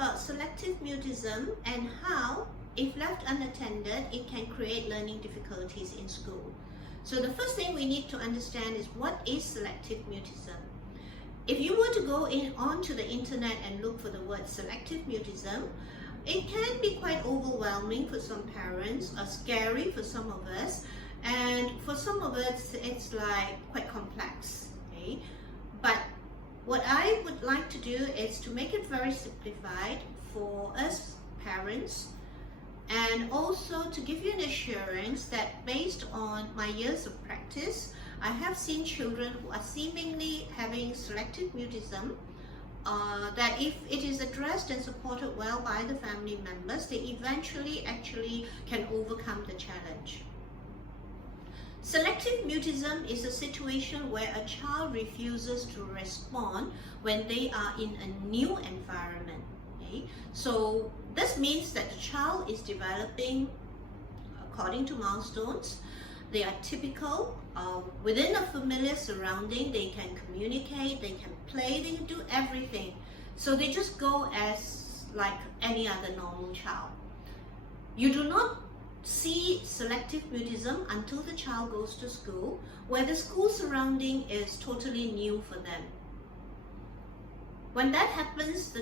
about selective mutism and how, if left unattended, it can create learning difficulties in school. So the first thing we need to understand is what is selective mutism. If you were to go onto the internet and look for the word selective mutism, it can be quite overwhelming for some parents, or scary for some of us, and for some of us it's like quite complex. Okay? But what I would like to do is to make it very simplified for us parents, and also to give you an assurance that based on my years of practice, I have seen children who are seemingly having selective mutism, that if it is addressed and supported well by the family members, they eventually actually can overcome the challenge. Selective mutism is a situation where a child refuses to respond when they are in a new environment. Okay? So this means that the child is developing according to milestones. They are typical. Within a familiar surrounding, they can communicate, they can play, they can do everything. So they just go as like any other normal child. You do not see selective mutism until the child goes to school, where the school surrounding is totally new for them. When that happens,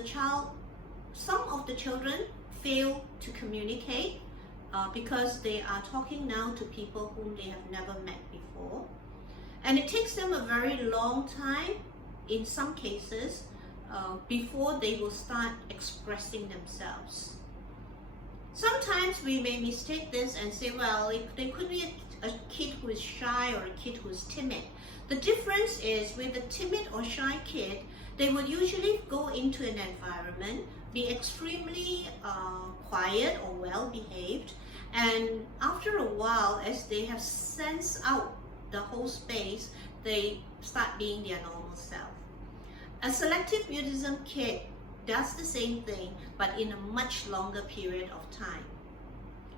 some of the children fail to communicate because they are talking now to people whom they have never met before. And it takes them a very long time, in some cases, before they will start expressing themselves. Sometimes we may mistake this and say, well, there could be a kid who is shy or a kid who is timid. The difference is with a timid or shy kid, they will usually go into an environment, be extremely quiet or well behaved, and after a while, as they have sensed out the whole space, they start being their normal self. A selective mutism kid does the same thing, but in a much longer period of time.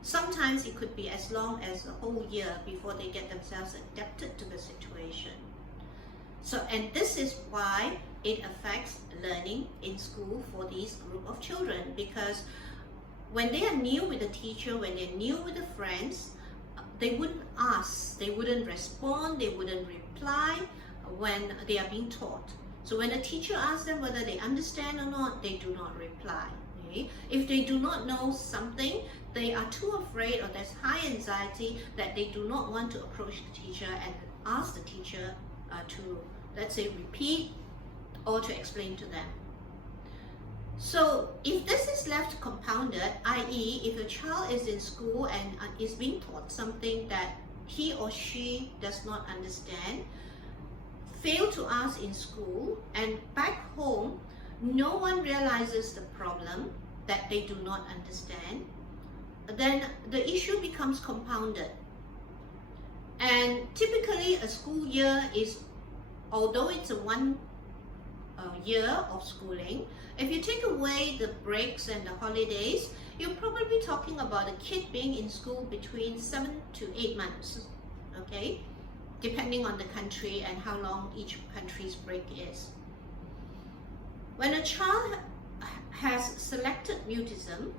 Sometimes it could be as long as a whole year before they get themselves adapted to the situation. So, and this is why it affects learning in school for these group of children, because when they are new with the teacher, when they're new with the friends, they wouldn't ask, they wouldn't respond, they wouldn't reply when they are being taught. So when a teacher asks them whether they understand or not, they do not reply. Okay? If they do not know something, they are too afraid, or there's high anxiety that they do not want to approach the teacher and ask the teacher to, let's say, repeat or to explain to them. So if this is left compounded, i.e. if a child is in school and is being taught something that he or she does not understand, fail to ask in school, and back home, no one realizes the problem that they do not understand, then the issue becomes compounded. And typically a school year is, although it's a one year of schooling, if you take away the breaks and the holidays, you're probably talking about a kid being in school between 7 to 8 months, okay? Depending on the country and how long each country's break is. When a child has selected mutism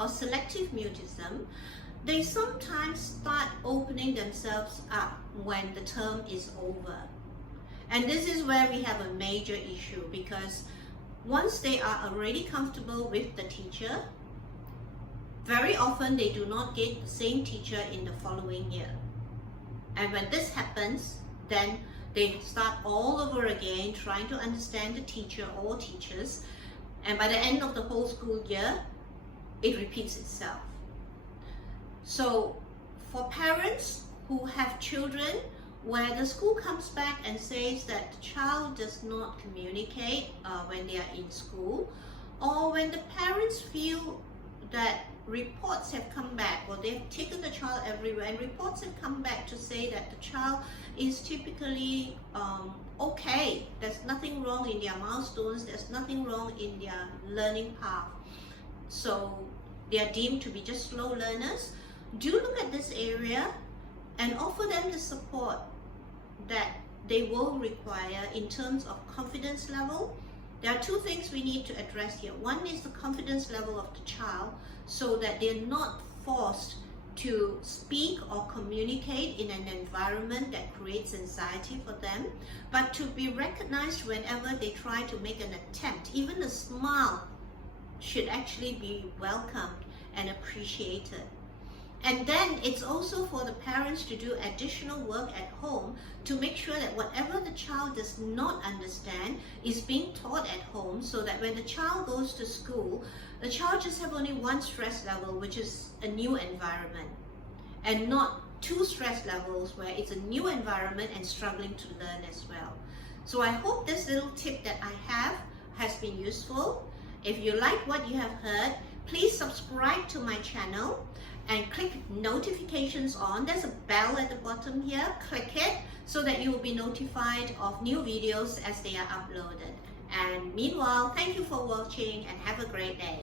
or selective mutism, they sometimes start opening themselves up when the term is over. And this is where we have a major issue, because once they are already comfortable with the teacher, very often they do not get the same teacher in the following year. And when this happens, then they start all over again trying to understand the teacher or teachers, and by the end of the whole school year, it repeats itself. So for parents who have children where the school comes back and says that the child does not communicate when they are in school, or when the parents feel that reports have come back, or they've taken the child everywhere and reports have come back to say that the child is typically okay, there's nothing wrong in their milestones, there's nothing wrong in their learning path, so they are deemed to be just slow learners, do look at this area and offer them the support that they will require in terms of confidence level, There are two things we need to address here. One is the confidence level of the child, so that they're not forced to speak or communicate in an environment that creates anxiety for them, but to be recognized whenever they try to make an attempt. Even a smile should actually be welcomed and appreciated. And then it's also for the parents to do additional work at home to make sure that whatever the child does not understand is being taught at home, so that when the child goes to school, the child just have only one stress level, which is a new environment, and not two stress levels where it's a new environment and struggling to learn as well. So I hope this little tip that I have has been useful. If you like what you have heard, please subscribe to my channel and click notifications on. There's a bell at the bottom here. Click it so that you will be notified of new videos as they are uploaded. And meanwhile, thank you for watching and have a great day.